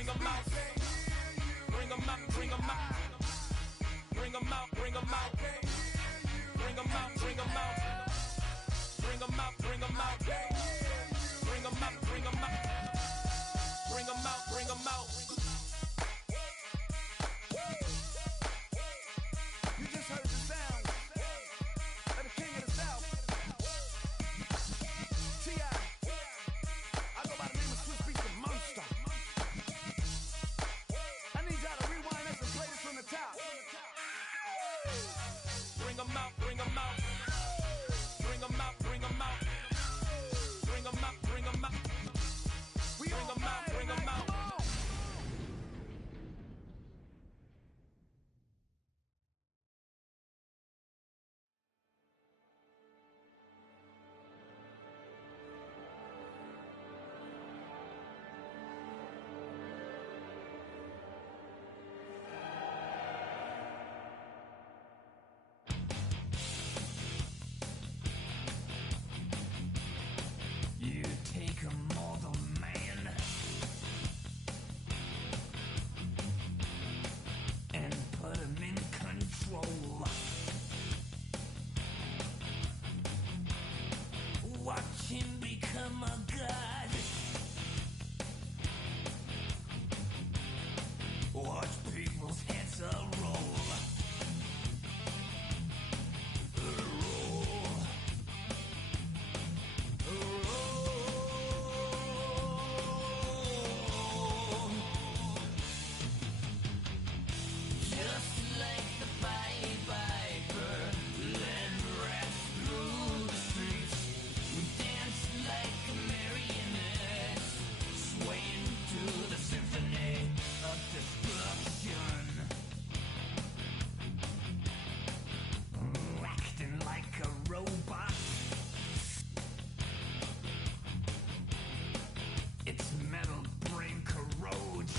bring 'em out. Bring 'em out, bring 'em out. Bring 'em out, bring 'em out. Bring 'em out, bring 'em out. Bring 'em out, bring 'em out. Bring 'em out, bring 'em out. Bring 'em out, bring 'em out. You just heard the sound of the king of the South. T.I. I go by the name of Swiss Beats the Monster. I need y'all to rewind this and play this from the top. Bring 'em out, bring 'em out. Bring 'em out, bring 'em out. Bring 'em out, bring 'em out. Bring 'em out, bring 'em out. You take a mortal man and put him in control. Watch him become a god. Watch people's heads roll. Just like the Pied Piper, led rats through the streets. We dance like a marionette, swaying to the symphony of destruction. Acting like a robot. Its metal brain corrodes.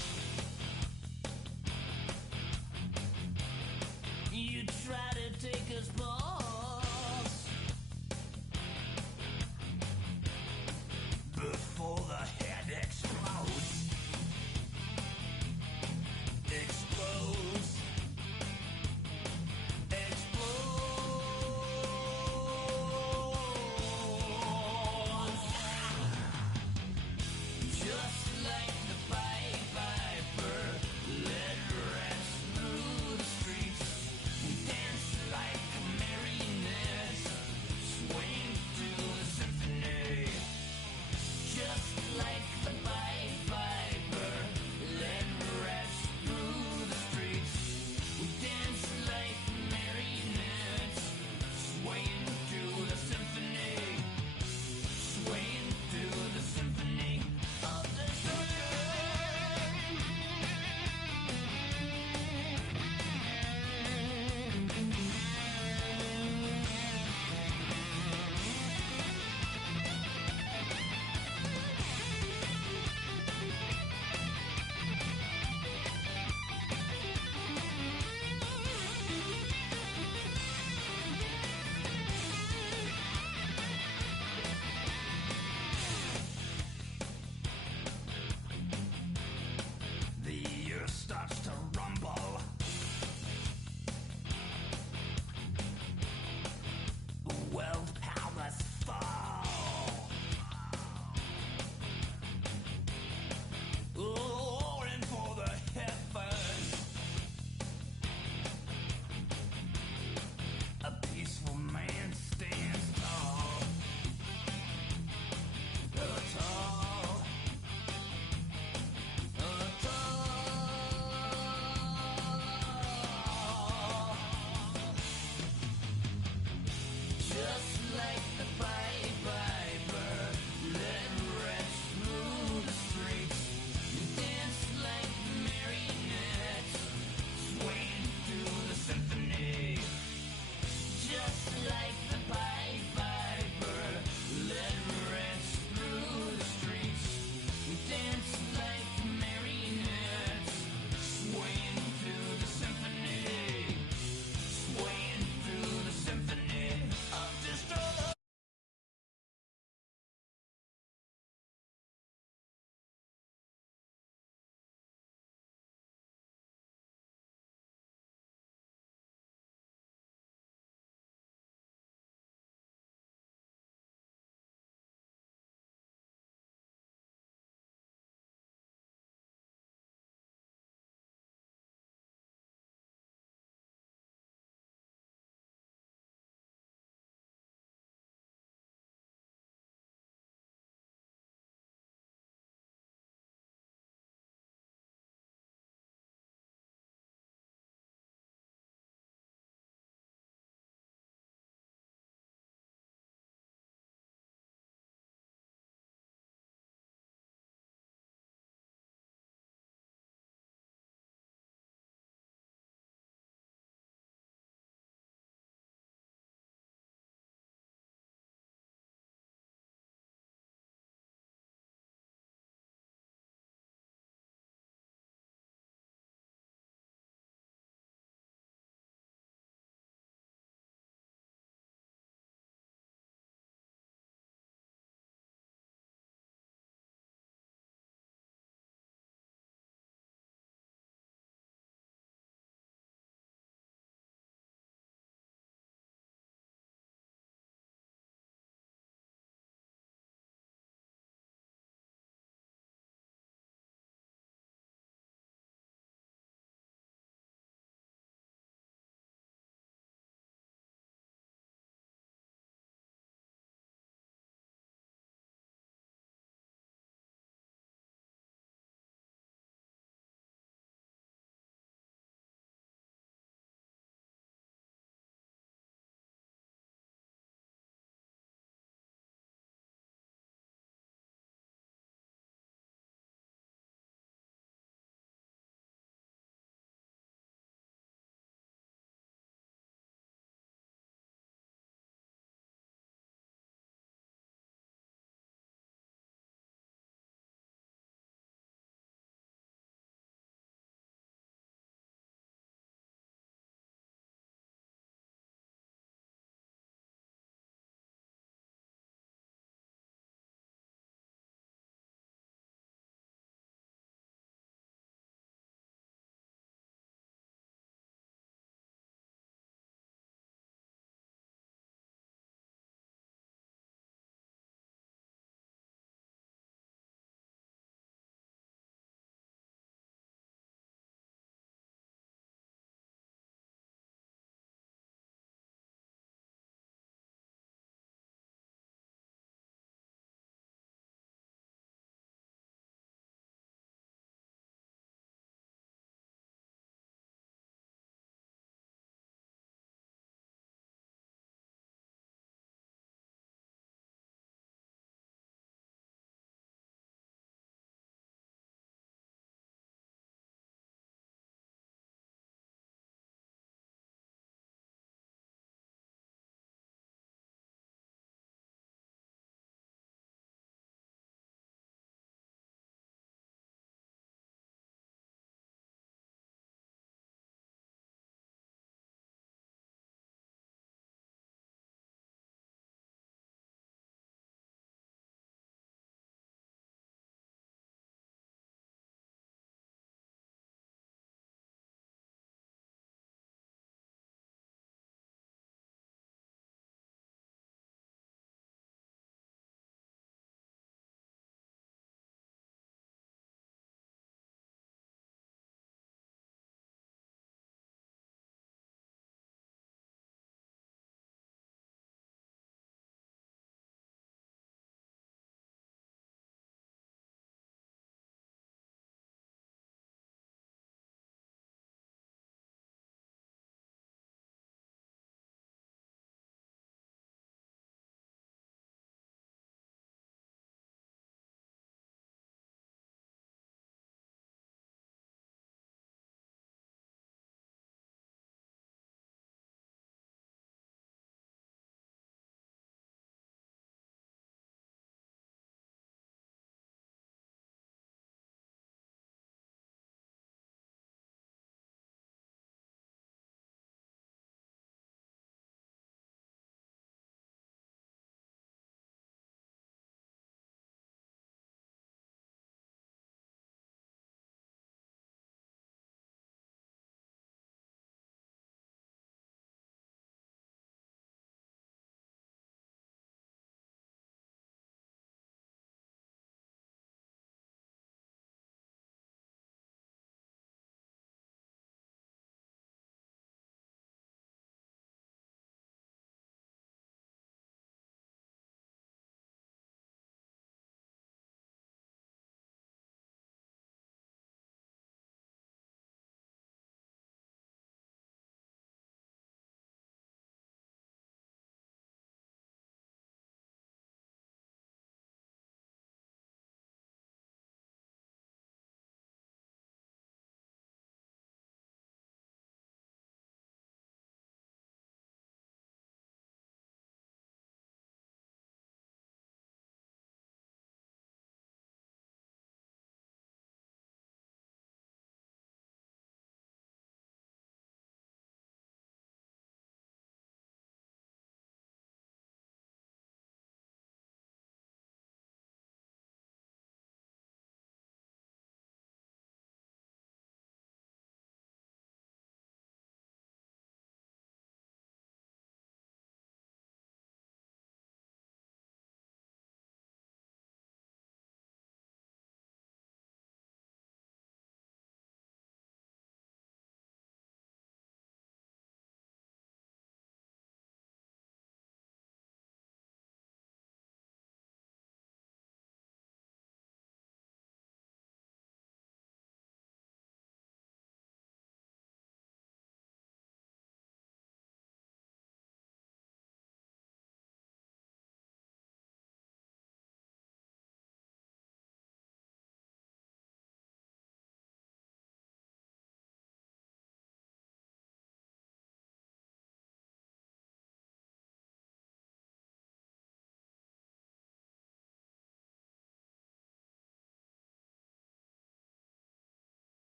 You try to take us balls before the head explodes. Explodes. Explodes. Just like the Pied Piper, led rats through the streets. We dance like a marionette.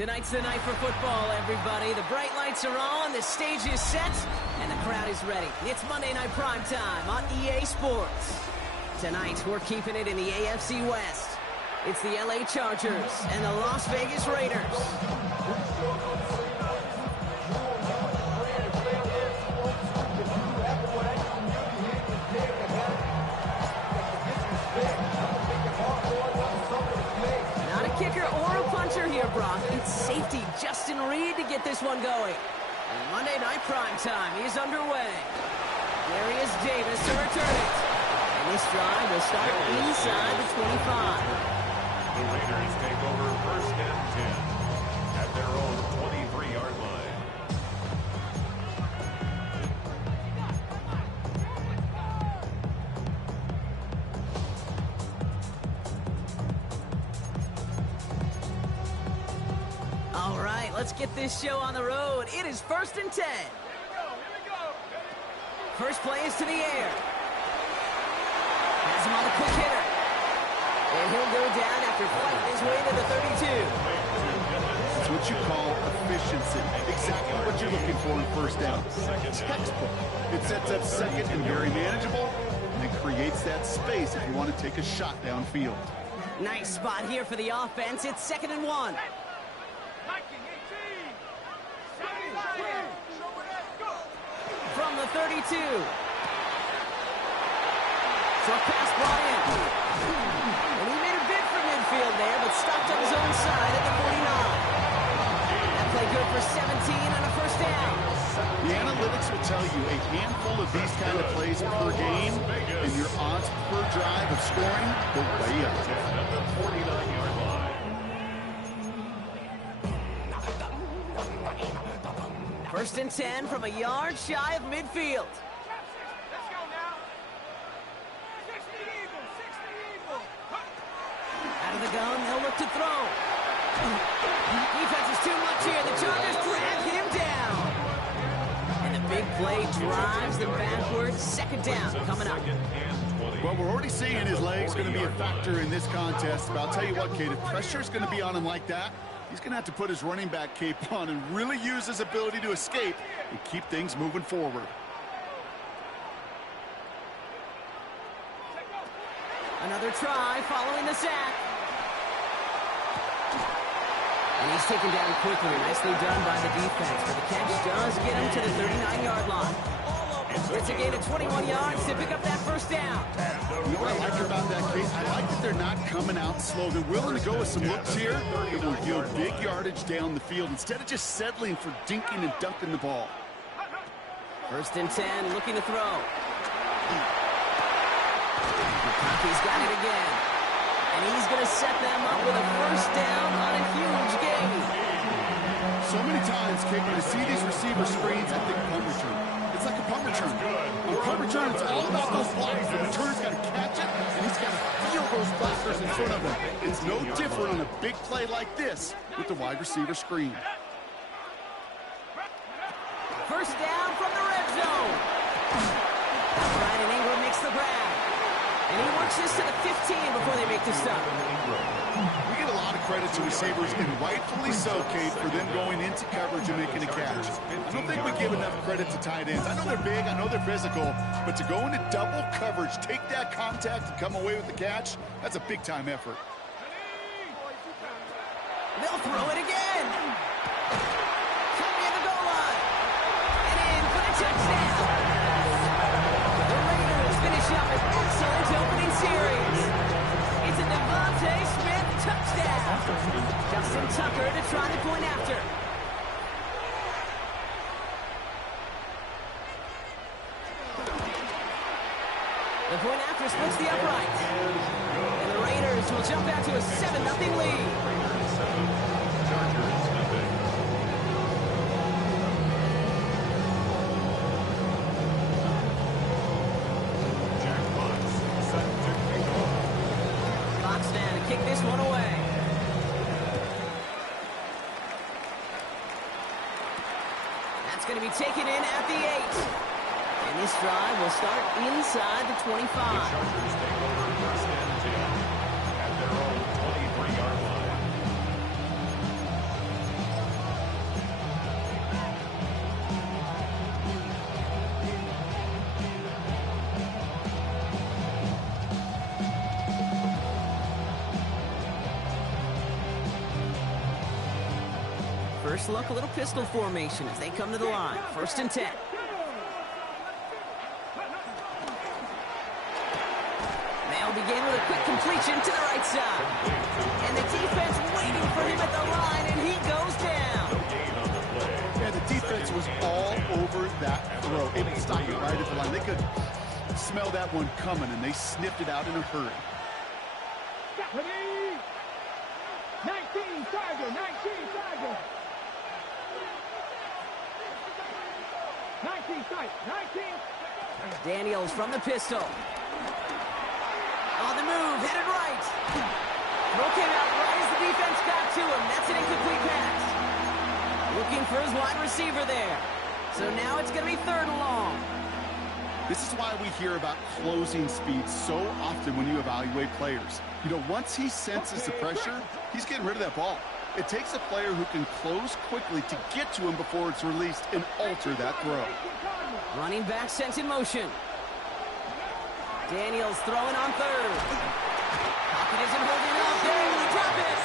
Tonight's the night for football, everybody. The bright lights are on, the stage is set, and the crowd is ready. It's Monday Night Primetime on EA Sports. Tonight, we're keeping it in the AFC West. It's the LA Chargers and the Las Vegas Raiders. Not a kicker or a puncher here, Brock. It's safety Justin Reed to get this one going. And Monday Night Primetime is underway. Darius Davis to return it. And this drive will start inside the 25. The Raiders take over first and 10 at their own 23-yard line. All right, let's get this show on the road. It is first and 10. First play is to the air. Has him on the quick hitter. And he'll go down after fighting his way to the 32. That's what you call efficiency. Exactly what you're looking for in first down. Textbook. It sets up second and very manageable, and it creates that space if you want to take a shot downfield. Nice spot here for the offense. It's 2nd and 1. From the 32. Short pass brought in. And he made a bid for midfield there, but stopped on his own side at the 49. That play good for 17 and a first down. The analytics will tell you a handful of these kind of plays per game, and your odds per drive of scoring go way up. At the 49-yard line. First and 10 from a yard shy of midfield. Out of the gun, they'll look to throw. Defense is too much here. The Chargers drag him down. And the big play drives them backwards. 2nd down coming up. Well, we're already seeing his legs going to be a factor in this contest. But I'll tell you what, Kate, if pressure's going to be on him like that, he's going to have to put his running back cape on and really use his ability to escape and keep things moving forward. Another try following the sack. And he's taken down quickly. Nicely done by the defense. But the catch does get him to the 39-yard line. It's a gain of 21 yards to pick up that first down. You know what I like about that, Kate? I like that they're not coming out slow. They're willing to go with some looks here that will yield big yardage down the field instead of just settling for dinking and dunking the ball. First and 10, looking to throw. McConkey's got it again. And he's going to set them up with a first down on a huge gain. So many times, Kate, when I see these receiver screens, I think punt return. It's like a punt return. On punt return, it's all about those blocks. The returner's got to catch it, and he's got to feel those blockers in front of him. It's no different on a big play like this with the wide receiver screen. First down from the red zone. Brian Ingram makes the grab. And he works this to the 15 before they make the stop. We get a lot of credit to receivers, and rightfully so, Kate, for them going into coverage and making a catch. I don't think we give enough credit to tight ends. I know they're big, I know they're physical, but to go into double coverage, take that contact, and come away with the catch, that's a big-time effort. They'll throw it again. Come near the goal line. And in for the touchdown. The Raiders finish up an excellent opening series. It's a Devontae Smith touchdown. Justin Tucker to try the point after. The point after splits the upright. And the Raiders will jump out to a 7-0 lead. Fox now to kick this one away. That's going to be taken in at the 8. And this drive will start inside the 25. The Chargers take over first and 10 at their own 23-yard line. First look, a little pistol formation as they come to the line. 1st and 10. They'll begin with a quick completion to the right side. And the defense waiting for him at the line, and he goes down. Yeah, the defense was all over that throw, able to stop it right at the line. They could smell that one coming, and they sniffed it out in a hurry. 19 Tiger, 19 Tiger. 19 sight, 19. Daniels from the pistol. On the move, headed right. Throw came out right as the defense got to him. That's an incomplete pass. Looking for his wide receiver there. So now it's going to be 3rd and long. This is why we hear about closing speed so often when you evaluate players. You know, once he senses the pressure, he's getting rid of that ball. It takes a player who can close quickly to get to him before it's released and alter that throw. Running back sent in motion. Daniels throwing on 3rd. Pocket isn't holding up. There, we drop it.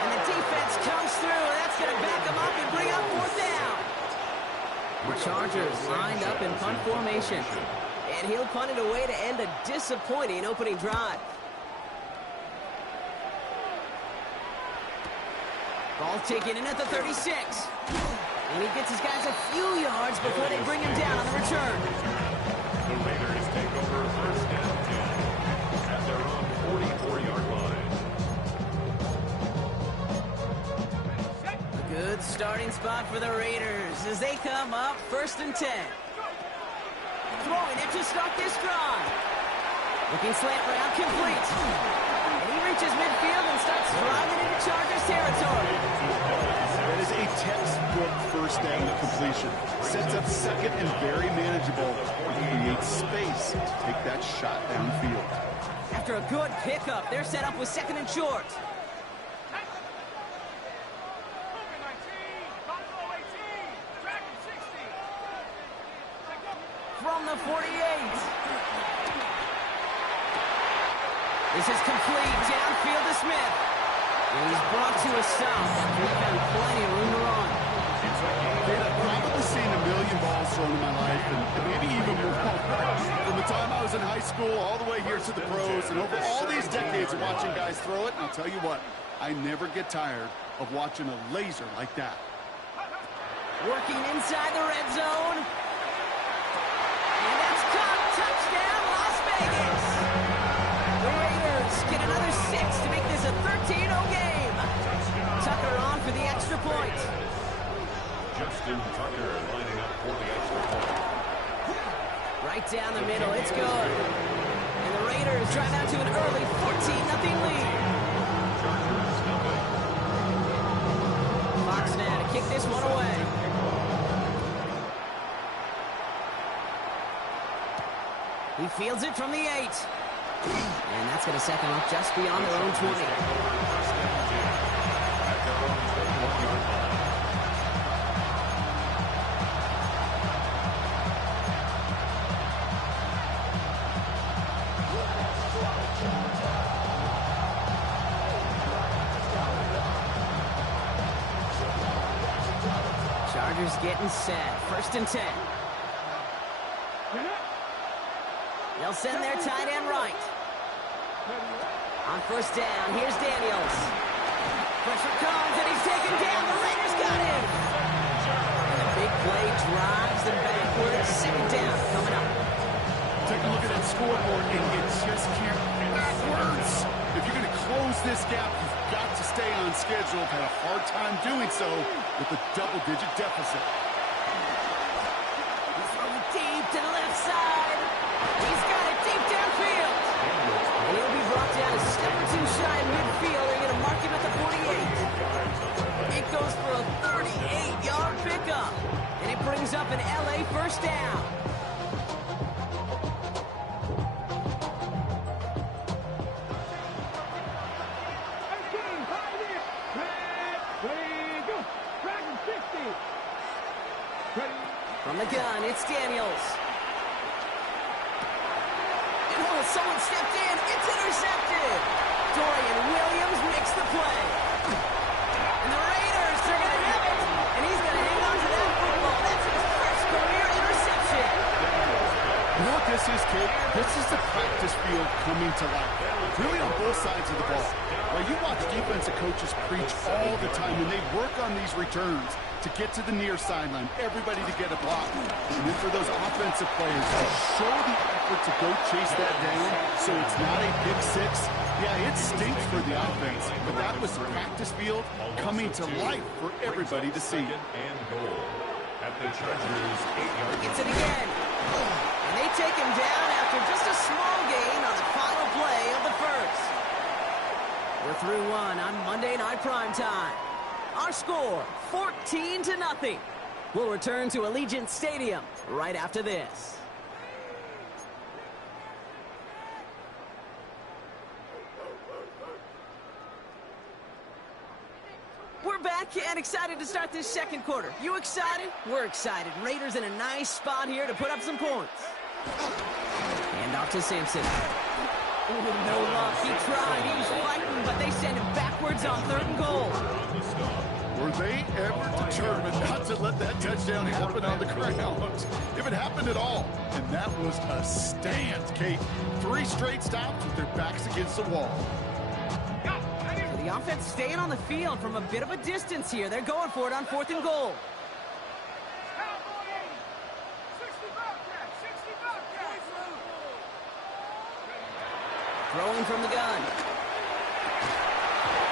And the defense comes through. That's going to back him up and bring up 4th down. The Chargers lined up in punt formation. And he'll punt it away to end a disappointing opening drive. Ball taken in at the 36. And he gets his guys a few yards before they bring him down on the return. The Raiders take over 1st and 10 at their own 44-yard line. A good starting spot for the Raiders as they come up 1st and 10. Throwing it to start this drive. Looking slant route complete. And he reaches midfield and starts driving into Chargers territory. That is a textbook 1st down completion. Sets up 2nd and very manageable. Creates space to take that shot downfield. After a good pickup, they're set up with 2nd and short. From the 48. This is complete. Downfield to Smith. And he's brought to a stop. He's got plenty of room to run. I've probably seen a million balls thrown in my life, and maybe even more. From the time I was in high school all the way here to the pros, and over all these decades of watching guys throw it, and I'll tell you what, I never get tired of watching a laser like that. Working inside the red zone. And that's caught. Touchdown, Las Vegas. The Raiders get another 6 to make this a 13-0 game. Tucker on for the extra point. Justin Tucker lining up for the extra point. Right down the middle, it's good. And the Raiders drive out to an early 14-0 lead. Chargers nothing. Fox now to kick this one away. He fields it from the 8. And that's going to set them up just beyond their own 20. At their own 21-yard line. Chargers getting set. 1st and 10. They'll send their tight end right. On 1st down, here's Daniels. Pressure comes, and he's taken down. The Raiders got him. And the big play drives them backwards. 2nd down coming up. Take a look at that scoreboard, and you just can't backwards. If you're going to close this gap, you've got to stay on schedule. Had a hard time doing so with a double-digit deficit. He's throwing deep to the left side. He's got it deep downfield. And he'll be brought down a step or two shy of midfield. They're going to mark him at the 48. It goes for a 38-yard pickup. And it brings up an LA 1st down. From the gun, it's Daniels. And oh, someone stepped in. It's intercepted. Dorian Williams makes the play. And the Raiders are going to have is, Kate, this is the practice field coming to life. Really on both sides of the ball. Well, you watch defensive coaches preach all the time when they work on these returns to get to the near sideline, everybody to get a block. And then for those offensive players to show the effort to go chase that down so it's not a pick six. Yeah, it stinks for the offense, but that was the practice field coming to life for everybody to see. And goal at the Chargers' 8-yard line. Gets it again. And they take him down after just a small gain on the final play of the first. We're through one on Monday Night Primetime. Our score, 14-0. We'll return to Allegiant Stadium right after this. We're back and excited to start this second quarter. You excited? We're excited. Raiders in a nice spot here to put up some points. Hand off to Simpson. Oh, no luck. He tried. He was fighting, but they send him backwards on 3rd and goal. Were they ever determined not to let that touchdown happen on the ground? If it happened at all. And that was a stand, Kate. 3 straight stops with their backs against the wall. The offense staying on the field from a bit of a distance here. They're going for it on 4th and goal. Throwing from the gun.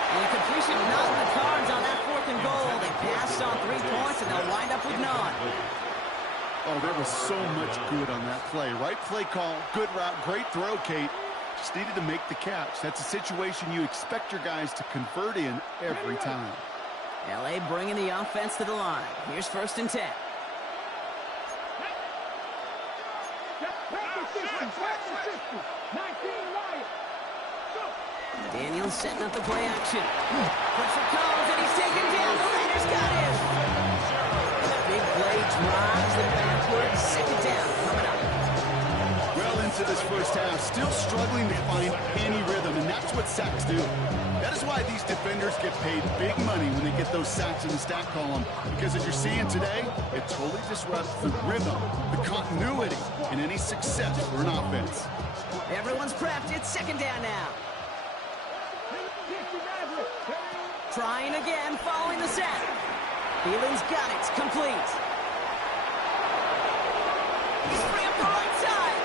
And a completion not in the cards on that 4th and goal. They passed on 3 points, and they'll wind up with none. Oh, there was so much good on that play. Right play call, good route, great throw, Kate. Just needed to make the catch. That's a situation you expect your guys to convert in every time. L.A. bringing the offense to the line. Here's 1st and 10. Daniels setting up the play action. Pressure comes, and he's taken down. The Raiders got him. And the big play drives them backwards. 2nd down coming up. Well into this first half, still struggling to find any rhythm, and that's what sacks do. That is why these defenders get paid big money when they get those sacks in the stat column, because as you're seeing today, it totally disrupts the rhythm, the continuity, and any success for an offense. Everyone's prepped. It's 2nd down now. Trying again, following the set. Thielen's got it. It's complete. He's free up the right side.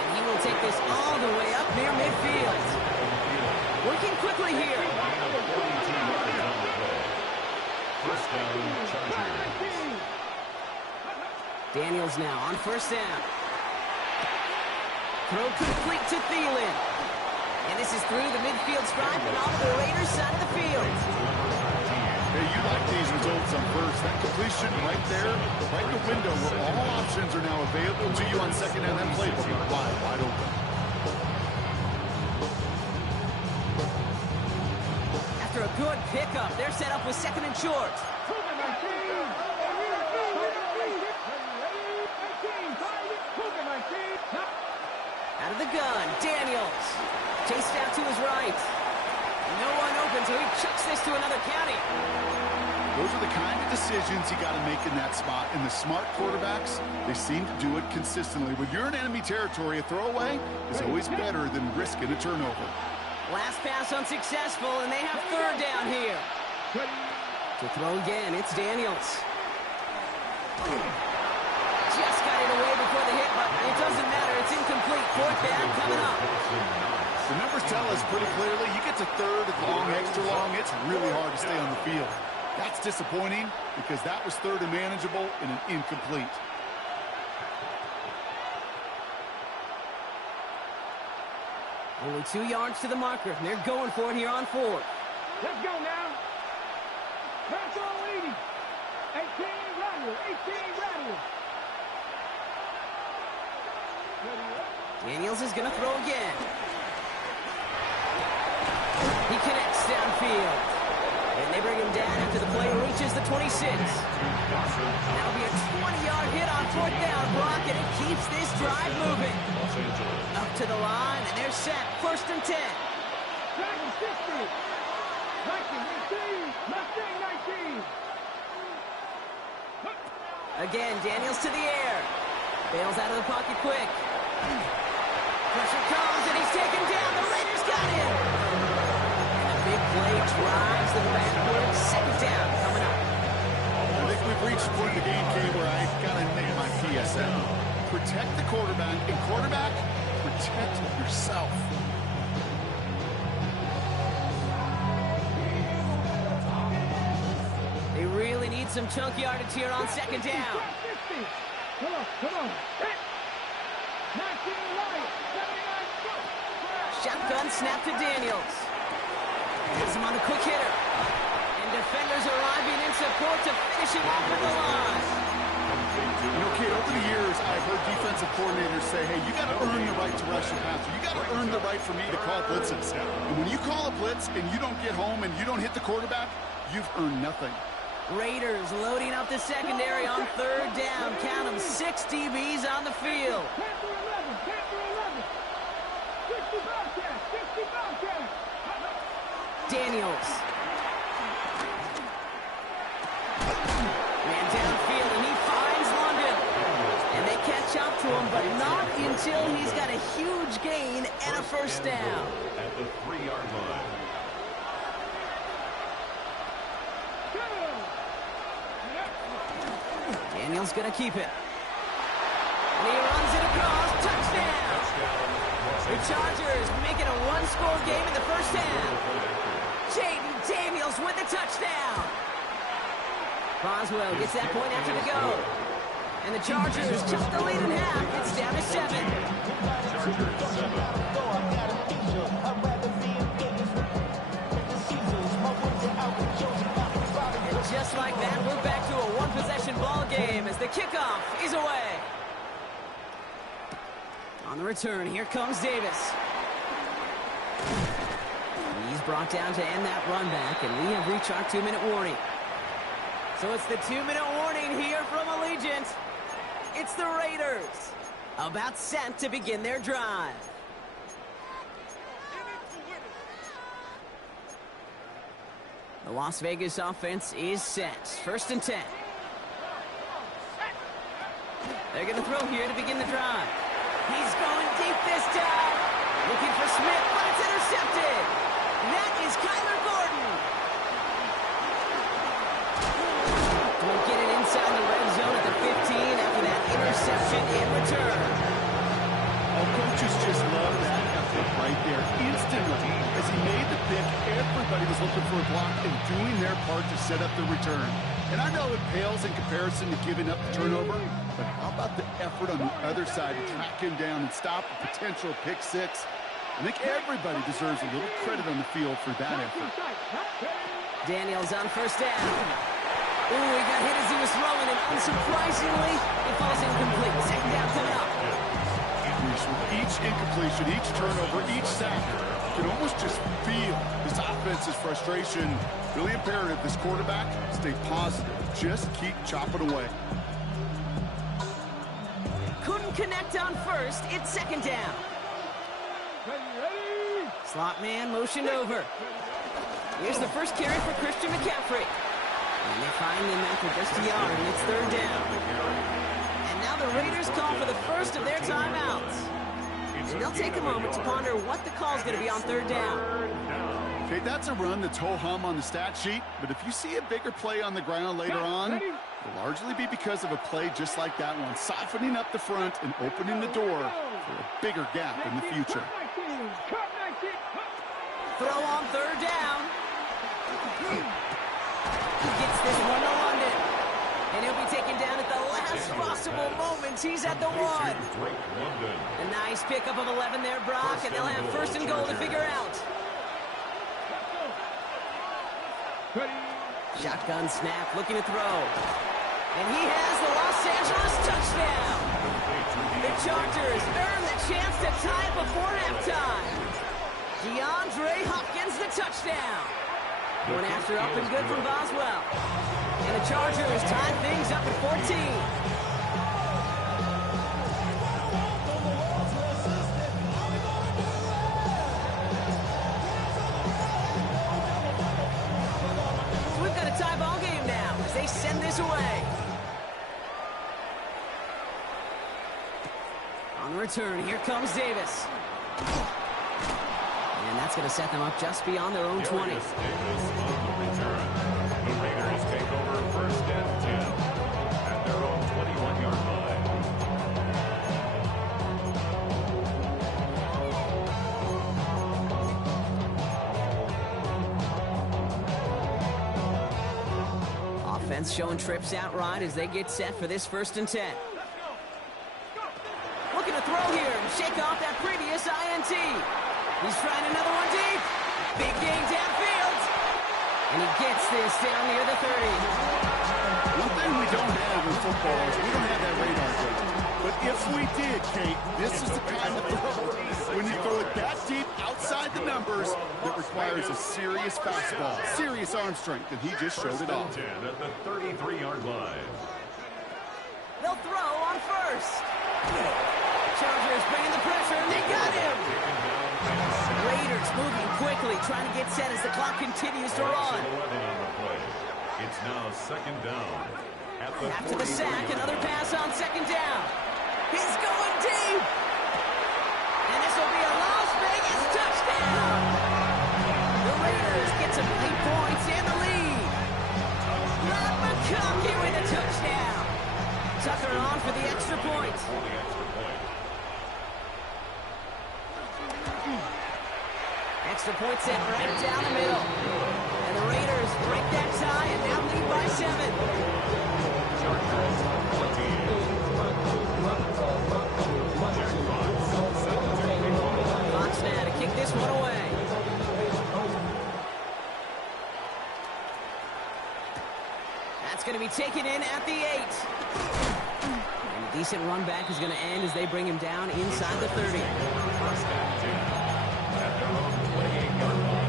And he will take this all the way up near midfield. Working quickly here. First down, Chargers. Daniels now on 1st down. Throw complete to Thielen. And this is through the midfield stripe and onto the Raiders side of the field. Hey, you like these results on first. That completion right there, right in the window where all options are now available to you on 2nd down. That play will be wide open. After a good pickup, they're set up with 2nd and short. Out of the gun, Daniels. Chased out to his right. No one open, so he chucks this to another county. Those are the kind of decisions you got to make in that spot. And the smart quarterbacks, they seem to do it consistently. When you're in enemy territory, a throwaway is always better than risking a turnover. Last pass unsuccessful, and they have 3rd down here. To throw again, it's Daniels. Just got it away before the hit, but it doesn't matter. It's incomplete. 4th down coming up. The numbers tell us pretty clearly, you get to 3rd and long, extra long, it's really hard to stay on the field. That's disappointing because that was 3rd and manageable and an incomplete. Only 2 yards to the marker. They're going for it here on 4th. Let's go now. That's all 80. 18 Radial. 18 Radial. Daniels is going to throw again. He connects downfield. And they bring him down after the play reaches the 26. That'll be a 20-yard hit on 4th down, Brock, and it keeps this drive moving. Up to the line, and they're set. 1st and 10. Dragon 60. 19. Again, Daniels to the air. Bails out of the pocket quick. Pressure comes, and he's taken down. The Raiders got him. And a big play drives them backward. Second down coming up. I think we've reached the point in the game, Kay, where I got to make my PSN. Protect the quarterback, and quarterback, protect yourself. They really need some chunk yardage here on second down. Come on. Hit. 19 right. 79 go. Shotgun snap to Daniels. Gets him on the quick hitter. And defenders arriving in support to finish him off at the line. You know, Kate, over the years, I've heard defensive coordinators say, hey, you got to earn the right to rush the passer. You got to earn the right for me to call blitzes. And when you call a blitz and you don't get home and you don't hit the quarterback, you've earned nothing. Raiders loading up the secondary on third down. Count them, 6 DBs on the field. 60 Bobcats. Daniels. Man downfield, and he finds London. And they catch up to him, but not until he's got a huge gain and a first down. At the 3-yard line. Daniels gonna keep it. And he runs it across. Touchdown! The Chargers making a one-score game in the first half. Jaden Daniels with the touchdown. Boswell gets that point after the go. And the Chargers cut the lead in half. It's down to 7. Chargers 7. And just like that, we're back to a one-possession ball game as the kickoff is away. On the return, here comes Davis. He's brought down to end that run back, and we have reached our 2-minute warning. So it's the 2-minute warning here from Allegiant. It's the Raiders, about set to begin their drive. The Las Vegas offense is set. 1st and 10. They're going to throw here to begin the drive. He's going deep this time. Looking for Smith, but it's intercepted. That is Kyler Gordon. Won't get it inside the red zone at the 15 after that interception in return. Oh, coaches just love that effort right there. Instantly, as he made the pick, everybody was looking for a block and doing their part to set up the return. And I know it pales in comparison to giving up the turnover, but how about the effort on the other side to track him down and stop a potential pick six? I think everybody deserves a little credit on the field for that effort. Daniels on 1st down. Ooh, he got hit as he was throwing, and unsurprisingly, it falls incomplete. 2nd down coming up. With each incompletion, each turnover, each sack, you can almost just feel this offense's frustration. Really imperative, this quarterback, stay positive. Just keep chopping away. Couldn't connect on 1st. It's 2nd down. Slot man motioned over. Here's the first carry for Christian McCaffrey. And they find him after just a yard, and it's 3rd down. And now the Raiders call for the first of their timeouts. And they'll take a moment to ponder what the call is going to be on 3rd down. Okay, that's a run that's ho-hum on the stat sheet, but if you see a bigger play on the ground later on, it'll largely be because of a play just like that one, softening up the front and opening the door for a bigger gap in the future. Throw on 3rd down. He gets this one to London. And he'll be taken down at the last possible moment. He's at the 1. A nice pickup of 11 there, Brock, and they'll have 1st and goal to figure out. Shotgun snap, looking to throw. And he has the Los Angeles touchdown. The Chargers earn the chance to tie it before halftime. DeAndre Hopkins, the touchdown. Going after up and good from Boswell. And the Chargers tie things up at 14. Tie ball game now as they send this away. On the return. Here comes Davis. And that's going to set them up just beyond their own 20. Davis on the return. The Raiders take over first and 10 at their own 21-yard line. Offense showing trips out right as they get set for this first and 10. Looking to throw here and shake off that previous INT. He's trying another one deep. Big gain downfield. And he gets this down near the 30. One thing we don't have in football is we don't have that radar gun. But if we did, Kate, this is the kind of throw, when you throw it that deep outside the numbers, that requires a serious fastball, serious arm strength, and he just showed it off. 10 at the 33-yard line. They'll throw on first. Chargers bringing the pressure, and they got him. Raiders moving quickly, trying to get set as the clock continues to run. 11 on the play. It's now second down. After the sack, another pass on second down. He's going deep. And this will be a Las Vegas touchdown. The Raiders get some 8 points and the lead. Matt McConkey with a touchdown. Tucker on for the extra point. Extra point set right down the middle. And the Raiders break that tie and now lead by 7. Fox now to kick this one away. That's going to be taken in at the 8. And a decent run back is going to end as they bring him down inside the 30. First and 10 at their own 28-yard line.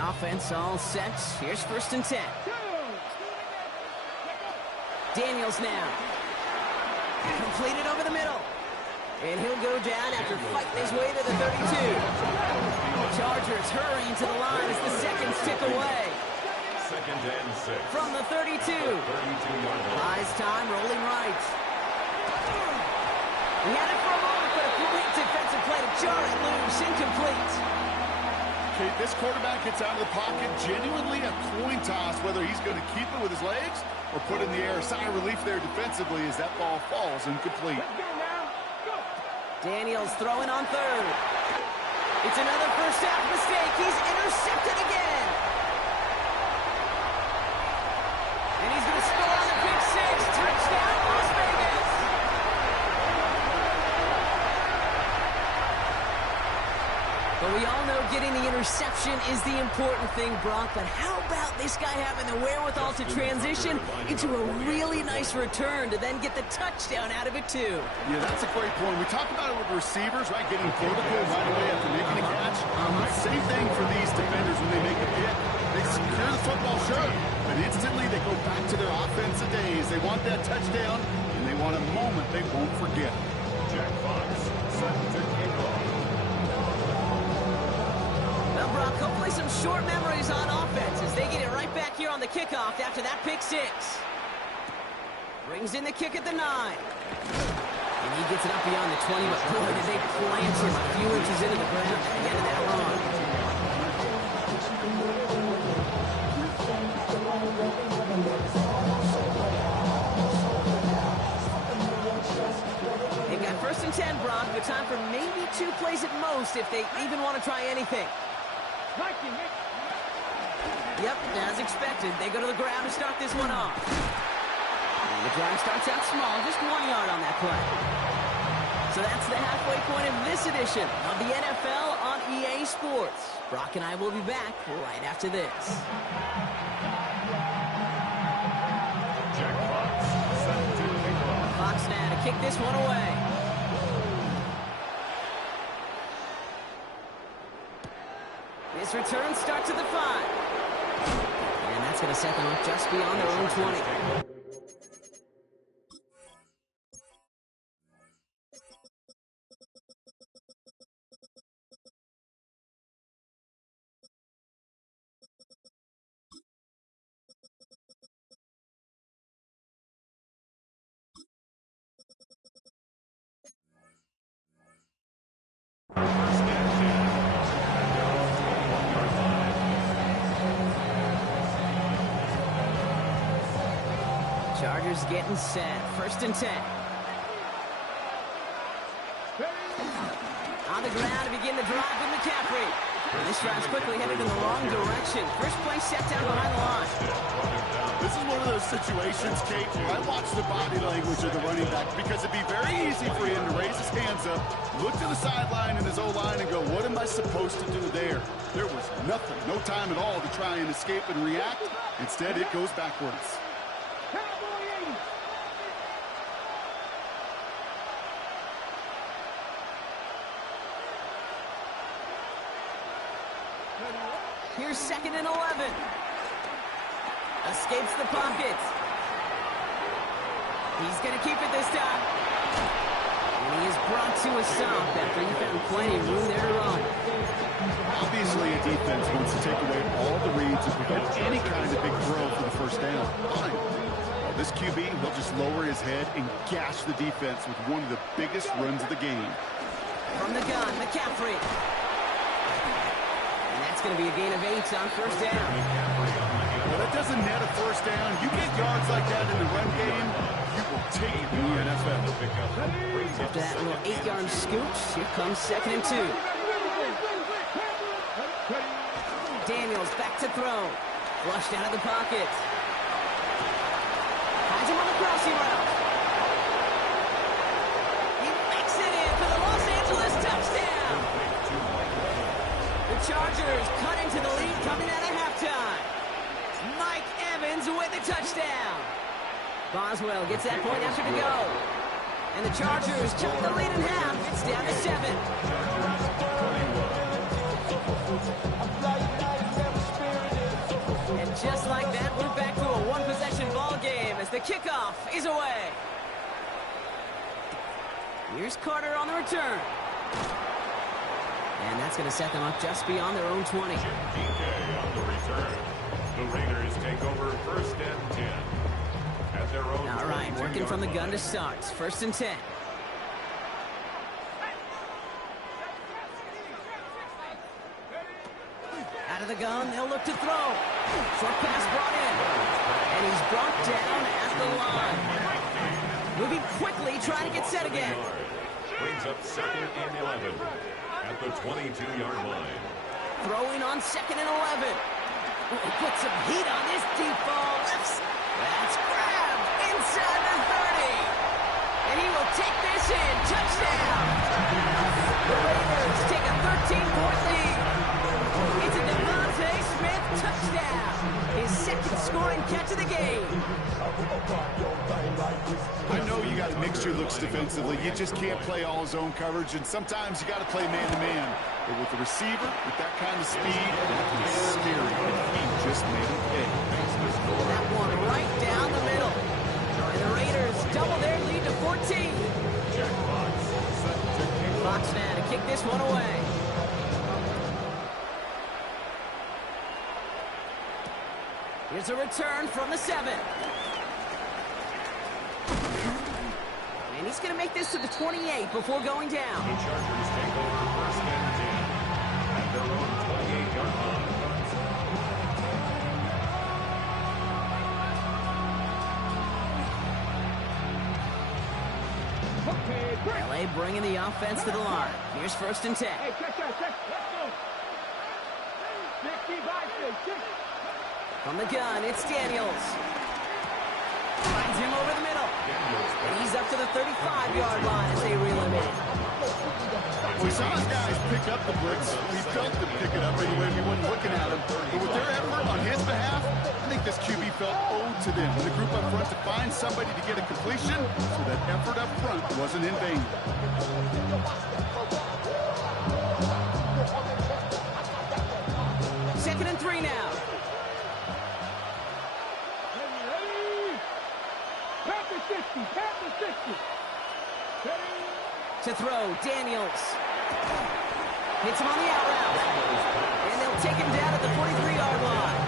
Offense all set. Here's first and 10. Daniels now. Completed over the middle. And he'll go down after fighting his way to the 32. Chargers hurrying to the line as the seconds tick away. Second and 6. From the 32. 32-yard line. Buys time, rolling right. He had it for a moment, but a great defensive play to jar it loose. Incomplete. This quarterback gets out of the pocket, genuinely a coin toss whether he's going to keep it with his legs or put it in the air. Sigh of relief there defensively as that ball falls incomplete. Daniels throwing on third. It's another first half mistake. He's intercepted again. And he's going to score on the pick 6. Touchdown, Las Vegas. But we all know getting the interception is the important thing, Brock. But how about this guy having the wherewithal to transition into a really nice return to then get the touchdown out of it, too? Yeah, that's a great point. We talk about it with receivers, right? Getting vertical right away after making a catch. Same thing for these defenders when they make a hit. They secure the football, sure, but instantly they go back to their offensive days. They want that touchdown, and they want a moment they won't forget. Jack Fox set to kick off. Well, Brock, hopefully some short memories on offense as they get it right back here on the kickoff after that pick 6. Brings in the kick at the 9. And he gets it up beyond the 20, but boy, did they plant him a few inches into the ground at the end of that run. They've got first and 10, Brock, but time for maybe 2 plays at most if they even want to try anything. Yep, as expected, they go to the ground to start this one off. And the drive starts out small, just 1 yard on that play. So that's the halfway point of this edition of the NFL on EA Sports. Brock and I will be back right after this. Jack Fox set to kick off. Fox Fox now to kick this one away. This return starts at the 5. And that's going to set them up just beyond their own 20. Chargers getting set. 1st and 10. On the ground to begin the drive with McCaffrey. And this drive's quickly headed in the wrong direction. First play set down behind the line. This is one of those situations, Kate, where I watch the body language of the running back because it'd be very easy for him to raise his hands up, look to the sideline in his O-line and go, what am I supposed to do there? There was nothing, no time at all to try and escape and react. Instead, it goes backwards. Here's 2nd and 11. Escapes the pocket. He's going to keep it this time. And he is brought to a stop after he found plenty of room there to run. Obviously, a defense wants to take away all the reads and prevent any kind of big throw for the first down. Fine. Well, this QB, he'll just lower his head and gash the defense with one of the biggest runs of the game. From the gun, McCaffrey. It's going to be a gain of 8 on 1st down. Well, that doesn't net a 1st down. You get yards like that in the run game, you will take it in the NFL. After that little 8-yard scooch, here comes 2nd and 2. Daniels back to throw. Flushed out of the pocket. Finds him on the crossing route. He makes it in for the Los Angeles touchdown. The Chargers cut into the lead coming out of halftime. Mike Evans with the touchdown. Boswell gets that point after to go. And the Chargers cut the lead in half. It's down to 7. And just like that, we're back to a one-possession ball game as the kickoff is away. Here's Carter on the return. And that's going to set them up just beyond their own 20. DK on the return. The Raiders take over 1st and 10. At their own All right, working from the gun to start. 1st and 10. Out of the gun, they'll look to throw. Short pass brought in. And he's brought down at the line. Moving quickly, trying to get set again. Brings up 2nd and 11. At the 22-yard line. Throwing on 2nd and 11. He puts some heat on this deep ball. That's grabbed inside the 30. And he will take this in. Touchdown. The Raiders take a 13-point lead. It's a Devontae Smith touchdown. His 2nd scoring catch of the game. I know you got mixture looks defensively. You just can't play all zone coverage, and sometimes you got to play man-to-man. But with the receiver, with that kind of speed, it's scary. He just made a pay. That one right down the middle. And the Raiders double their lead to 14. Fox now to kick this one away. Here's a return from the 7. And he's going to make this to the 28 before going down. The Chargers take over 1st and 10. At their own 28-yard line. LA bringing the offense to the line. Here's 1st and 10. Hey, check. Let's go. 60 by 6. From the gun, it's Daniels. Finds him over the middle. And he's up to the 35-yard line as they reel him in. We saw his guys pick up the blitz. We felt them pick it up anyway. We weren't looking at him. But with their effort on his behalf, they think this QB felt owed to them and the group up front to find somebody to get a completion so that effort up front wasn't in vain. Second and 3 now. Panther 60, Panther 60. To throw, Daniels. Hits him on the out route. And they'll take him down at the 43-yard line.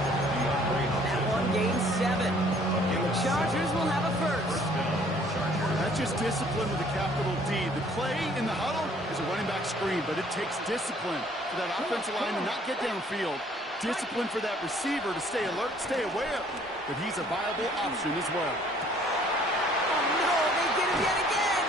That one gains 7. And the Chargers will have a first. That's just discipline with a capital D. The play in the huddle is a running back screen, but it takes discipline for that offensive line to not get downfield. Discipline for that receiver to stay alert, stay aware that he's a viable option as well. Oh, no, they get him yet again.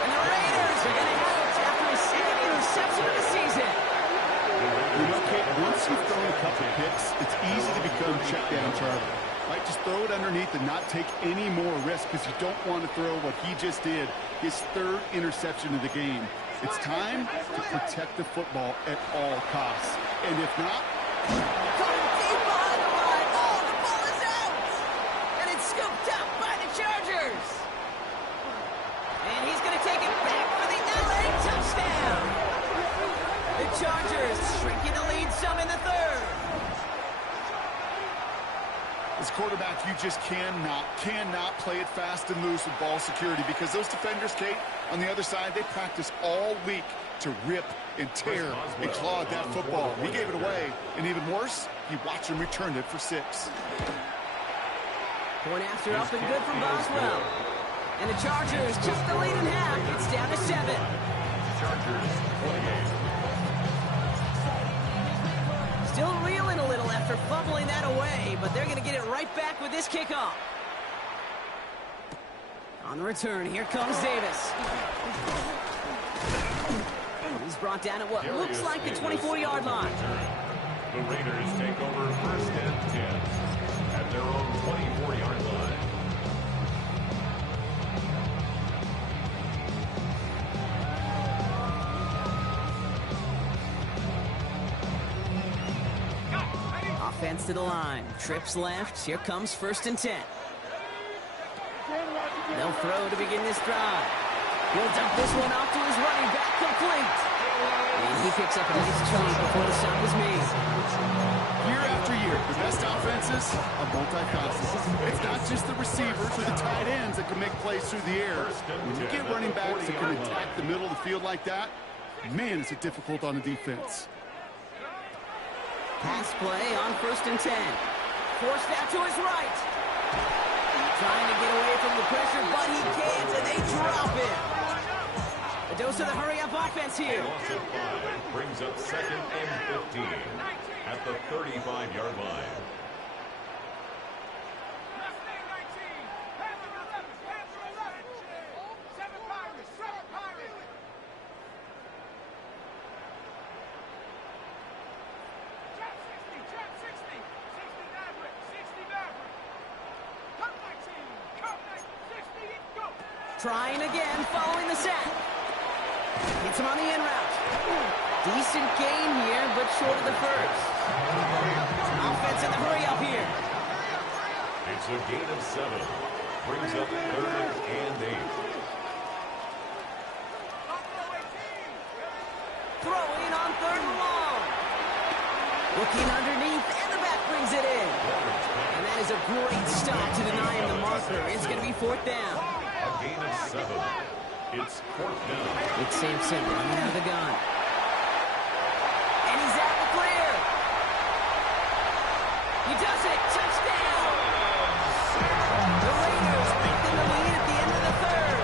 And the Raiders are going to have it after a second interception of the season. You know, Kate, once you've thrown a couple picks, it's easy to become check down Charlie. Right, just throw it underneath and not take any more risk because you don't want to throw what he just did, his third interception of the game. It's time to protect the football at all costs. And if not, Coming deep behind the line. Oh, the ball is out. And it's scooped up by the Chargers. And he's going to take it back for the LA touchdown. The Chargers shrinking the lead some in the third. as quarterback, you just cannot play it fast and loose with ball security because those defenders, Kate, on the other side, they practice all week to rip and tear and claw at that football. He gave it away, and even worse, he watched him return it for 6. Point after up and good from Boswell. And the Chargers cut the lead in half. It's down to 7. Chargers 28. Still reeling a little after fumbling that away, but they're going to get it right back with this kickoff. On the return, here comes Davis. He's brought down at what looks like the 24-yard line. The Raiders take over 1st and 10 at their own 24-yard line. Offense to the line. Trips left. Here comes 1st and 10. They'll throw to begin this drive. He'll dump this one off to his running back, complete. And he picks up a nice chunk before the stop is made. Year after year, the best offenses are multifaceted. It's not just the receivers or the tight ends that can make plays through the air. When you get running backs that can attack the middle of the field like that, man, is it difficult on the defense. Pass play on 1st and 10. Forced out to his right. Trying to get away from the pressure, but he can't, and they drop it. A dose of the hurry-up offense here. Loss of 5 brings up 2nd and 15 at the 35-yard line. Trying again, following the sack. Gets him on the in route. Decent gain here, but short of the first. Offense in the hurry up here. It's a gain of 7. Brings up 3rd and 8. Throwing on 3rd and long. Looking underneath, and the back brings it in. And that is a great stop to deny him the marker. It's going to be 4th down. A gain of 7. It's 4th down. It's Sampson running out of the gun. And he's out the clear. He does it. Touchdown. The Raiders making the lead at the end of the 3rd.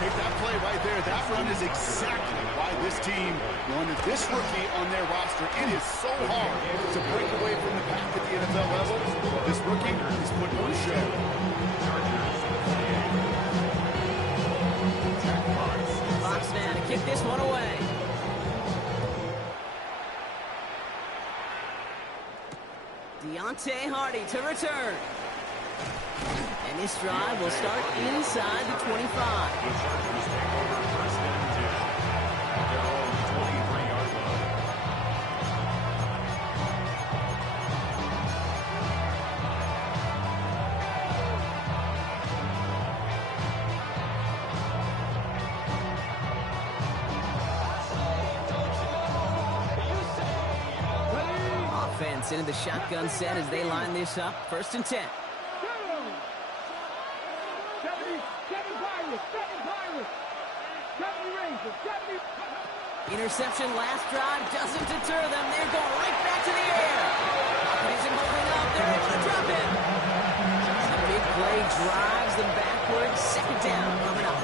Take that play right there. That run is exactly why this team wanted this rookie on their roster. It is so hard to break away from the pack at the NFL level. This rookie is putting on a show. Fox now to kick this one away. Deontay Hardy to return. And this drive will start inside the 25. The Chargers take over 1st and 10 at their own 23-yard line. offense into the shotgun set as they line this up. 1st and 10. 7 Pirates, 70 Rangers, 70. Interception last drive doesn't deter them. They're going right back to the air. Pocket isn't holding up. They're able to drop it. The big play drives them backwards. 2nd down coming up.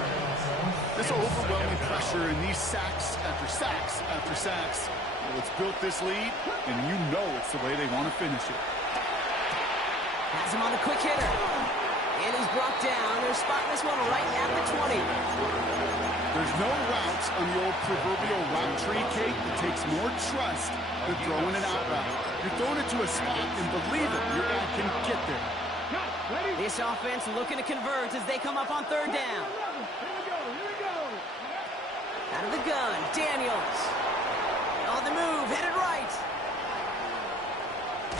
This overwhelming pressure and these sacks after sacks after sacks. Well, it's built this lead, and you know it's the way they want to finish it. Has him on the quick hitter. It is brought down. They're spotting this one right at the 20. There's no routes on the old proverbial route tree, Kate. It takes more trust than throwing an out route. You're throwing it to a spot, and believe it, your guy can get there. This offense looking to convert as they come up on 3rd down. Here we go. Out of the gun, Daniels. On the move, headed right.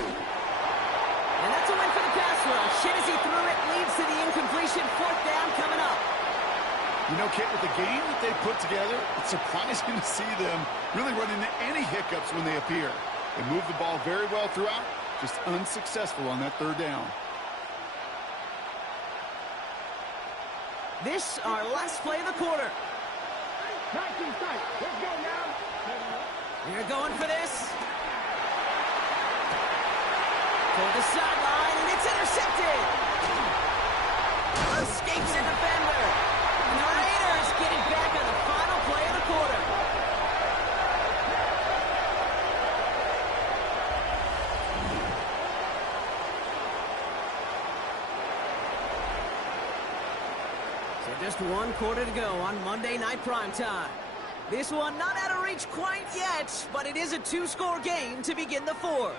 And that's a win for the pass rush. Hit as he threw it, leads to the incompletion. 4th down coming up. You know, Kate, with the game that they put together, it's surprising to see them really run into any hiccups when they appear. They move the ball very well throughout, just unsuccessful on that 3rd down. This, our last play of the quarter. 19 sight. Let's go now. We're going for this. For the sideline, and it's intercepted. Escapes a defender. And the Raiders get it back on the final play of the quarter. So just 1 quarter to go on Monday Night Primetime. This one not out of reach quite yet, but it is a 2-score game to begin the 4th.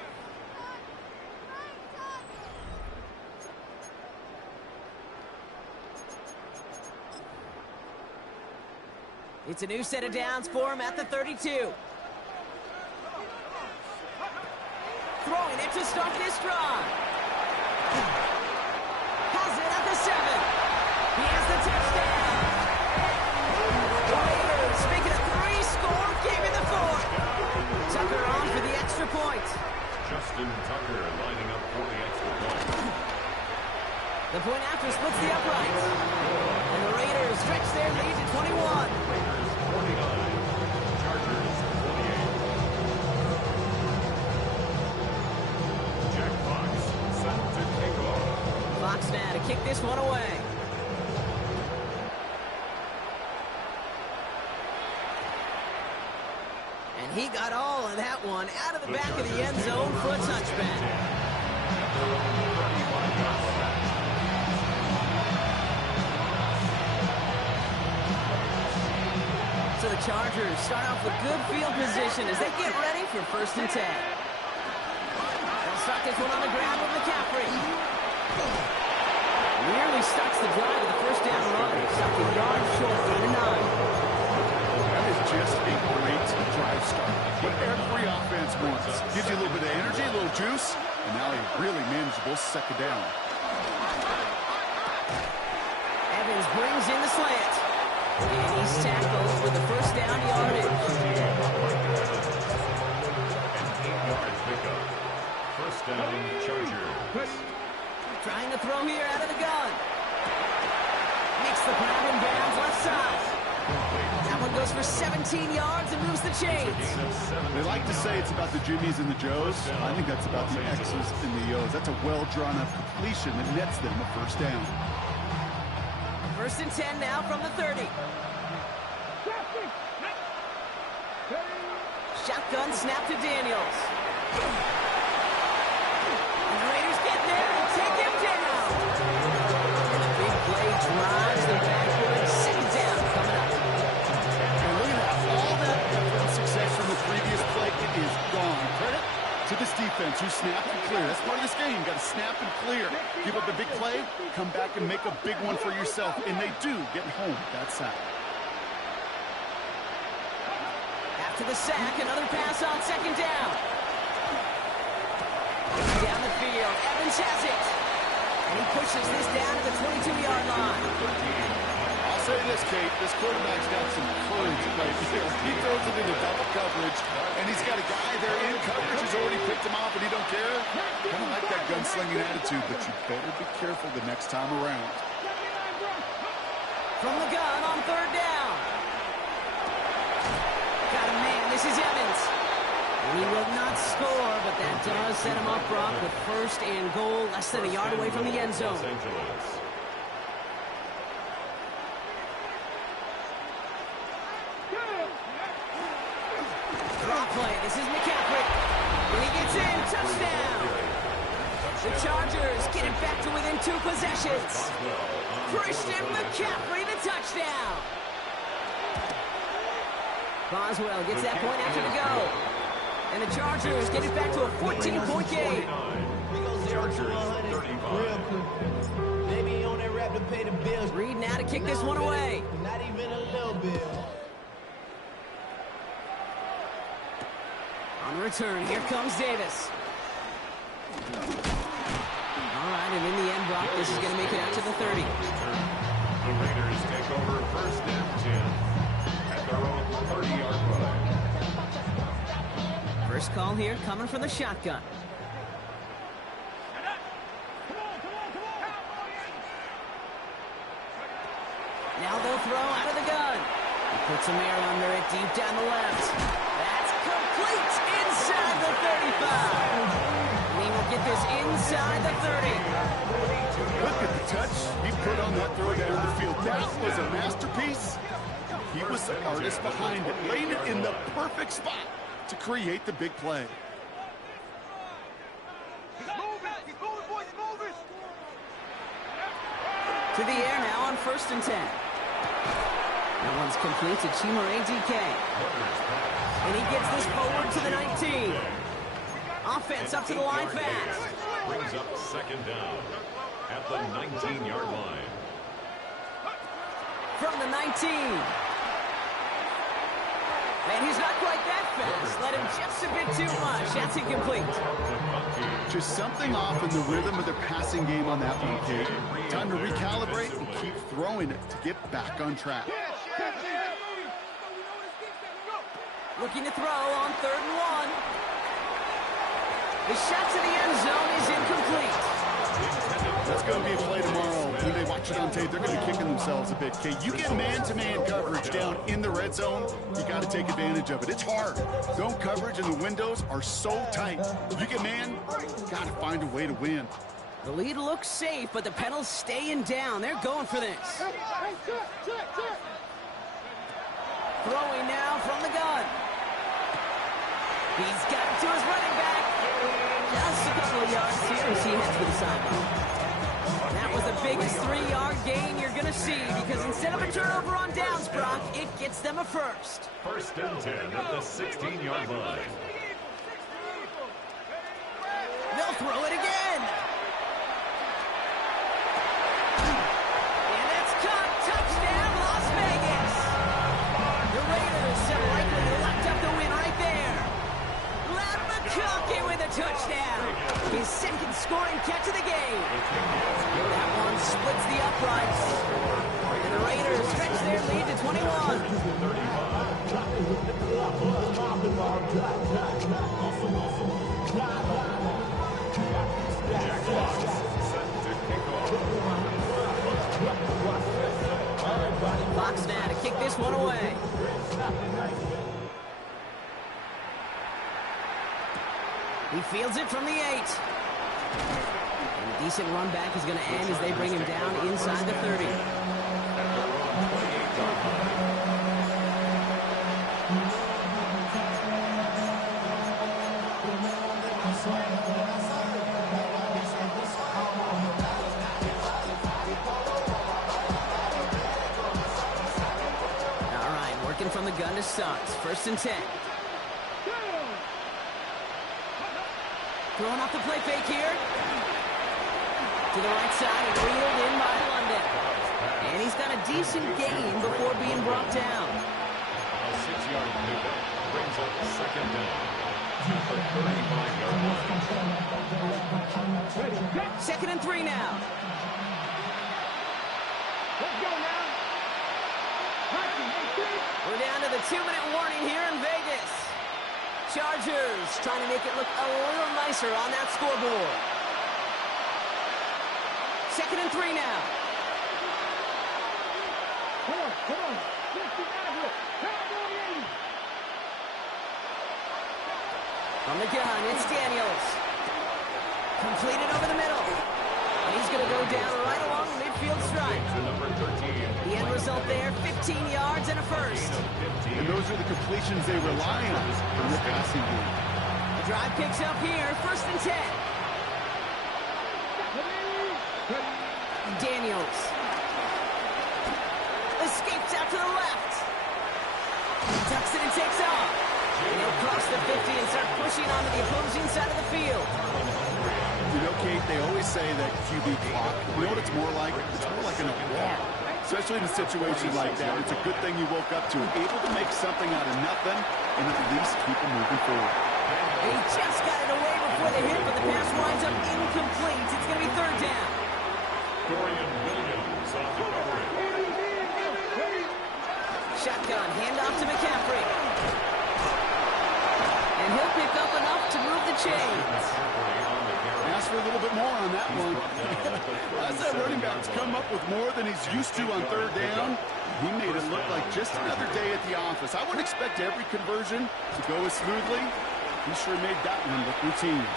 It's a new set of downs for him at the 32. Throwing it to start this drive. Has it at the 7. He has the touchdown. Raiders making a 3-score game in the 4th. Tucker on for the extra point. Justin Tucker lining up for the extra point. The point after splits the uprights. And the Raiders stretch their lead to 21. Raiders 49, Chargers 28. Jack Fox set to take off. Fox now to kick this one away. And he got all of that one out of the back of the end zone for a touchback. So the Chargers start off with good field position as they get ready for 1st and 10. They'll start this one on the ground with McCaffrey. Nearly starts the drive with the 1st down run. Stopped a yard short on a 9. That is just a great drive start. What every offense wants. Gives you a little bit of energy, a little juice, and now a really manageable 2nd down. Evans brings in the slant. And he's tackled for the 1st down yardage. An 8-yard pickup. 1st down, Chargers. Trying to throw here out of the gun. Makes the grab in bounds left side. That one goes for 17 yards and moves the chains. They like to say it's about the Jimmies and the Joes. I think that's about the X's and the O's. That's a well-drawn-up completion that nets them a 1st down. 1st and 10 now from the 30. Shotgun snap to Daniels. And the Raiders get there and take him down. And the big play drives them backwards. 2nd down coming up. And look at that. All that effort and success from the previous play, it is gone. Credit to this defense who snapped and cleared. That's part of this game. You got to snap and clear. Give up a big play, come back and make a big one for yourself. And they do get home with that sack. After the sack, another pass on 2nd down. Down the field, Evans has it. And he pushes this down to the 22-yard line. I'll say this, Kate. This quarterback's got some courage right here. He throws it into double coverage, And he's got a guy there in coverage who's already picked him off, and he don't care. Kind of like that gunslinging attitude, but you better be careful the next time around. From the gun on third down. Got a man. This is Evans. He will not score, but that does set him up, Brock, with first and goal, less than a yard away from the end zone. Los Angeles. Draw play. This is McCaffrey. And he gets in. Touchdown. The Chargers get it back to within 2 possessions. Christian McCaffrey, the touchdown. Boswell gets that point after the go. And the Chargers get it back to a 14-point game. Chargers 35. Maybe on that rap to pay the bills. Reed now to kick this one away. Not even a little bit. On return, here comes Davis. All right, and in the end, Brock, this is going to make it out to the 30. The Raiders take over first and 10 at their own 30-yard line. First call here coming from the shotgun. Now they'll throw out of the gun. He puts some air under it deep down the left. That's complete inside the 35. He will get this inside the 30. Look at the touch he put on that throw down the field. That was a masterpiece. He was the artist behind it, laying it in the perfect spot to create the big play. To the air now on first and 10. That one's complete to Chimere DK. And he gets this forward to the 19. Offense up to the line fast. Brings up second down at the 19-yard line. From the 19. And he's not quite that fast. Let him just a bit too much. That's incomplete. Just something off in the rhythm of their passing game on that one, kid. Time to recalibrate and keep throwing it to get back on track. Looking to throw on third and 1. The shot to the end zone is incomplete. That's going to be a play tomorrow. When they watch it on tape, they're going to be kicking themselves a bit. Okay, you get man-to-man coverage down in the red zone, you got to take advantage of it. It's hard. Zone coverage and the windows are so tight. You get man, got to find a way to win. The lead looks safe, but the pedal's staying down. They're going for this. Throwing now from the gun. He's got it to his running back. Just a couple of yards here as he heads for the sideline. That was the biggest 3-yard gain you're going to see because instead of a turnover on downs, Brock, it gets them a first. First and 10 at the 16-yard line. They'll throw it again. And that's caught. Touchdown, Las Vegas. The Raiders have likely locked up the win right there. Ladd McConkey with a touchdown. His second scoring catch of the game. That one splits the uprights. And the Raiders stretch their lead to 21. Jack Fox set to kick off. Fox now to kick this one away. He fields it from the 8. And a decent run back is going to end as they bring him down inside the 30. All right, working from the gun to Suggs. First and 10. Throwing off the play fake here. To the right side and reeled in by London. And he's got a decent gain before being brought down. A 6-yard pickup brings up second down at the 35-yard line. Second and 3 now. Let's go now. We're down to the 2-minute warning here in Vegas. Chargers trying to make it look a little nicer on that scoreboard. 2nd and 3 now. Come on. 59 here. Cowboy 80. From the gun, it's Daniels. Completed over the middle. And he's going to go down right along the midfield stripe. To number 13. The end result there, 15 yards and a first. And those are the completions they rely on in the passing game. The drive picks up here, 1st and 10. Daniels. Escapes out to the left. Tucks it and takes off. And he'll cross the 50 and start pushing onto the opposing side of the field. You know, Kate, they always say that QB clock, you know what it's more like? It's more like an award. Especially in a situation like that. It's a good thing you woke up to. Able to make something out of nothing and at least keep them moving forward. He just got it away before the hit, but the pass winds up incomplete. It's going to be 3rd down. Dorian Williams on the coverage. Shotgun, handoff to McCaffrey. And he'll pick up enough to move the chains. Ask for a little bit more on that one. As that running back's come up with more than he's used to on 3rd down, he made it look like just another day at the office. I wouldn't expect every conversion to go as smoothly. He sure made that one look routine.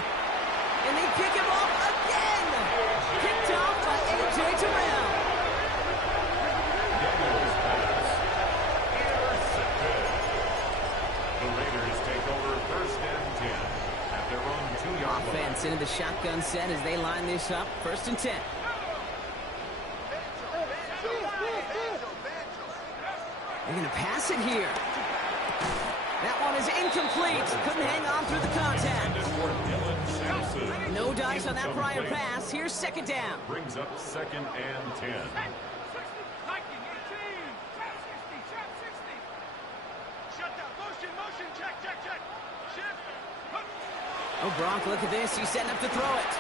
And they pick him off again. Picked off by A.J. Terrell. The Raiders take over 1st and 10 at their own 2-yard line. Offense into the shotgun set as they line this up. 1st and 10. They're going to pass it here. That one is incomplete. Couldn't hang on through the contact. No dice on that prior pass. Here's 2nd down. Brings up 2nd and 10. Oh, Gronk, look at this. He's setting up to throw it.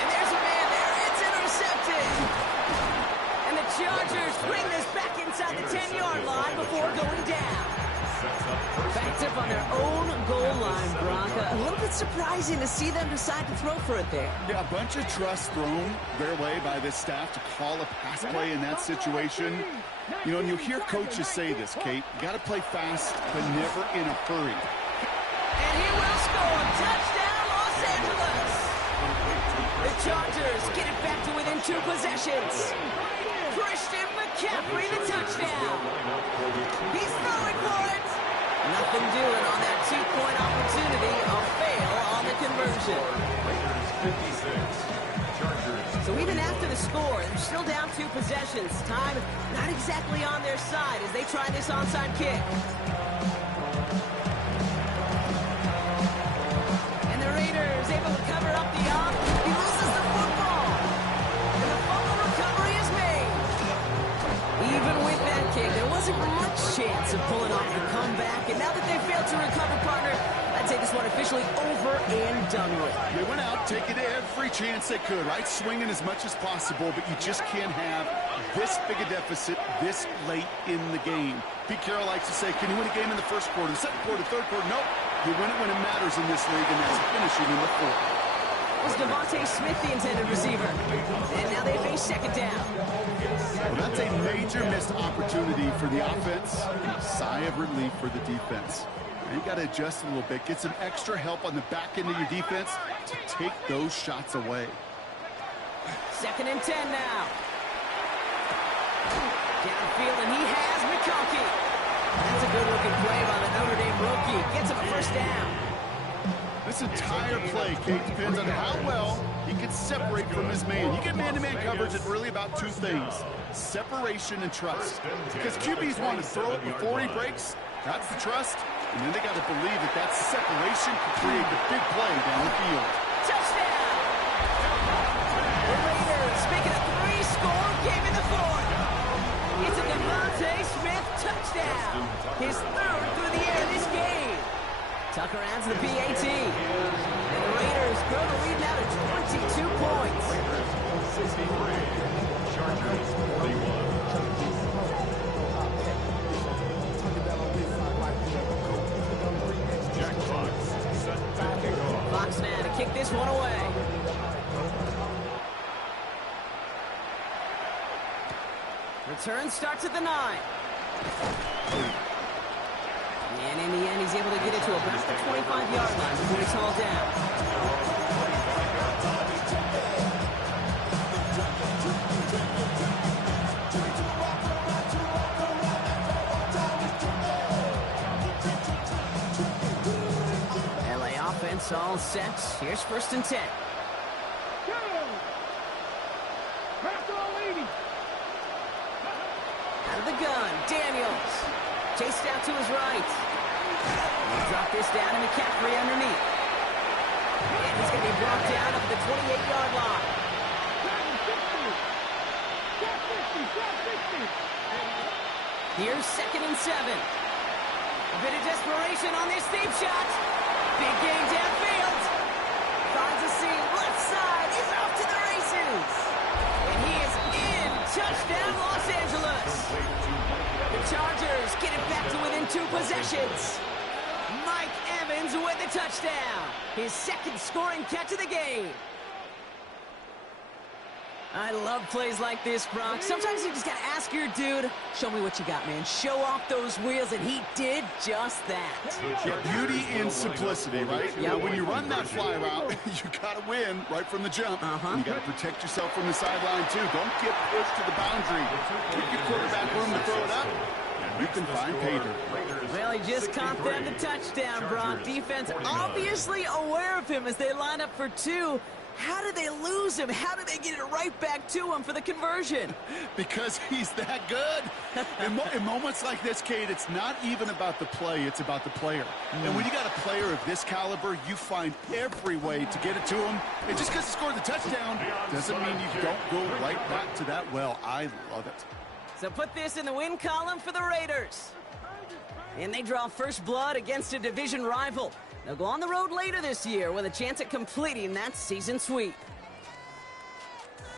And there's a man there. It's intercepted. And the Chargers bring this back inside the 10-yard line before going down. Backed up on their own goal line, Gronk. A little bit surprising to see them decide to throw for it there. Yeah, a bunch of trust thrown their way by this staff to call a pass play in that situation. You know, and you'll hear coaches say this, Kate. You got to play fast, but never in a hurry. And he will score. Touchdown, Los Angeles. The Chargers get it back to within 2 possessions. Christian McCaffrey, the touchdown. He's throwing for it. Nothing doing on that 2-point opportunity. A fail on the conversion. Raiders 56. Chargers. So even after the score, they're still down 2 possessions. Time not exactly on their side as they try this onside kick. And the Raiders able to cover up the up. He loses the football. And the fumble recovery is made. Even with that kick, there wasn't much chance of pulling off the comeback. And now that they failed to recover, partner, I'd say this one officially over and done with. They went out taking every chance they could, right? Swinging as much as possible, but you just can't have this big a deficit this late in the game. Pete Carroll likes to say, can you win a game in the 1st quarter, the 2nd quarter, 3rd quarter? Nope. You win it when it matters in this league, and that's finishing in the 4th. Was Devontae Smith the intended receiver? And now they face 2nd down. Well, that's a major missed opportunity for the offense. Sigh of relief for the defense. Now you got to adjust a little bit. Get some extra help on the back end of your defense to take those shots away. 2nd and 10 now. Downfield, and he has McConkey. That's a good-looking play by the Notre Dame rookie. Gets him a 1st down. This entire play, Kate, depends on how well he can separate from his man. You get man-to-man coverage, it's really about 2 things. Separation and trust. Because QBs want to throw it before he breaks. That's the trust. And then they got to believe that that separation can create the big play down the field. Touchdown! The Raiders making a 3-score game in the 4th. It's a Devontae Smith touchdown. His 3rd through the air this game. Tucker adds the PAT. And the Raiders grow the lead now to 22 points. Chargers 41. this one away. Return starts at the 9. And in the end, he's able to get it to about the 25-yard line before he's hauled down. LA offense all set. Here's 1st and 10. Go! Pass all 80. Out of the gun, Daniels. Chased out to his right. He'll drop this down to McCaffrey underneath. And he's going to be brought down up at the 28-yard line. 60. Here's 2nd and 7. A bit of desperation on this deep shot. Big game downfield. Finds a seam left side. He's off to the races. And he is in. Touchdown, Los Angeles. The Chargers get it back to within 2 possessions. Mike Evans with the touchdown. His 2nd scoring catch of the game. I love plays like this, Brock. Sometimes you just got to ask your dude, show me what you got, man. Show off those wheels, and he did just that. Yeah, beauty in simplicity, right? You know, when you run that fly route, you got to win right from the jump. And you got to protect yourself from the sideline, too. Don't get pushed to the boundary. Give your quarterback room to throw it up. You can find pay dirt. Well, he just caught them the touchdown, Brock. Defense obviously aware of him as they line up for 2. How did they lose him? How did they get it right back to him for the conversion? Because he's that good. In moments like this, Kate, it's not even about the play, it's about the player. And when you got a player of this caliber, you find every way to get it to him. And just because he scored the touchdown doesn't mean you don't go right back to that well. I love it. So put this in the win column for the Raiders. And they draw first blood against a division rival. They'll go on the road later this year with a chance at completing that season sweep.